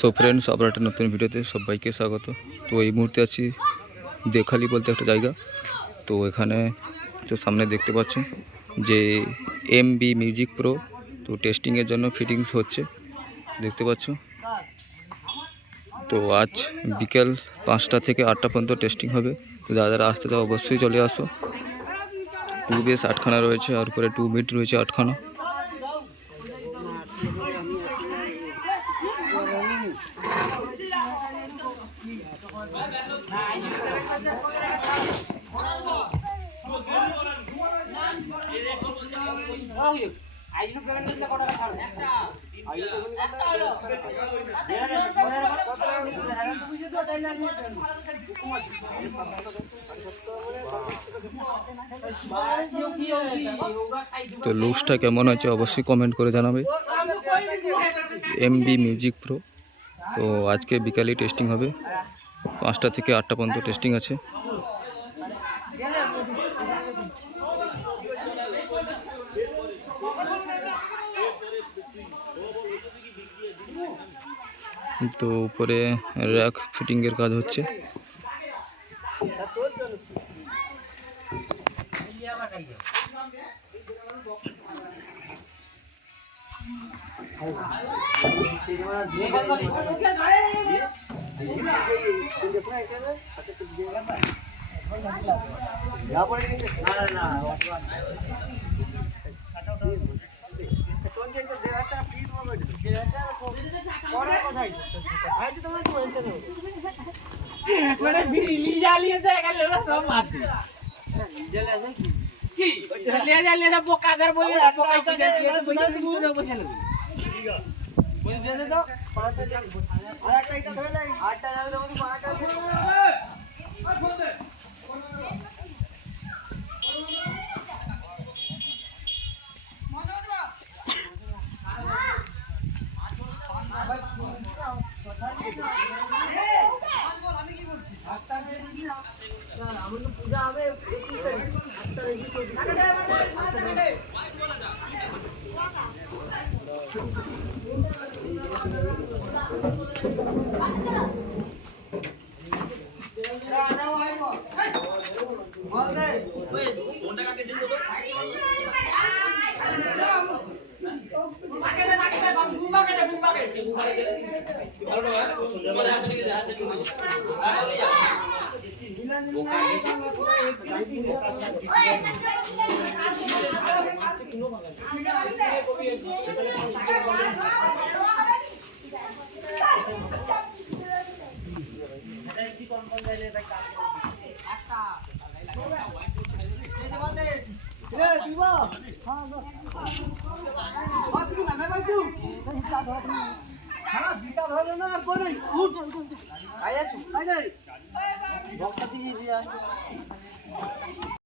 So friends, আবার একটা নতুন ভিডিওতে সবাইকে স্বাগত। তো এই মুহূর্তে আছি দেখালি বলতে একটা জায়গা। তো এখানে তো সামনে দেখতে পাচ্ছেন যে MB মিউজিক প্রো তো টেস্টিংয়ের জন্য ফিটিংস হচ্ছে, দেখতে পাচ্ছ। তো আজ বিকেল 5টা থেকে 8টা পর্যন্ত টেস্টিং হবে। তো যারা যারা আসতে চাও অবশ্যই চলে আসো। 2 বেস 8খানা রয়েছে, আর উপরে 2 মিড রয়েছে 8খানা। তো লুকসটা কেমন হয়েছে অবশ্যই কমেন্ট করে জানাবে। MB মিউজিক প্রো তো আজকে বিকালে টেস্টিং হবে, 5টা থেকে 8টা পর্যন্ত টেস্টিং আছে। তো উপরে র্যাক ফিটিংয়ের কাজ হচ্ছে।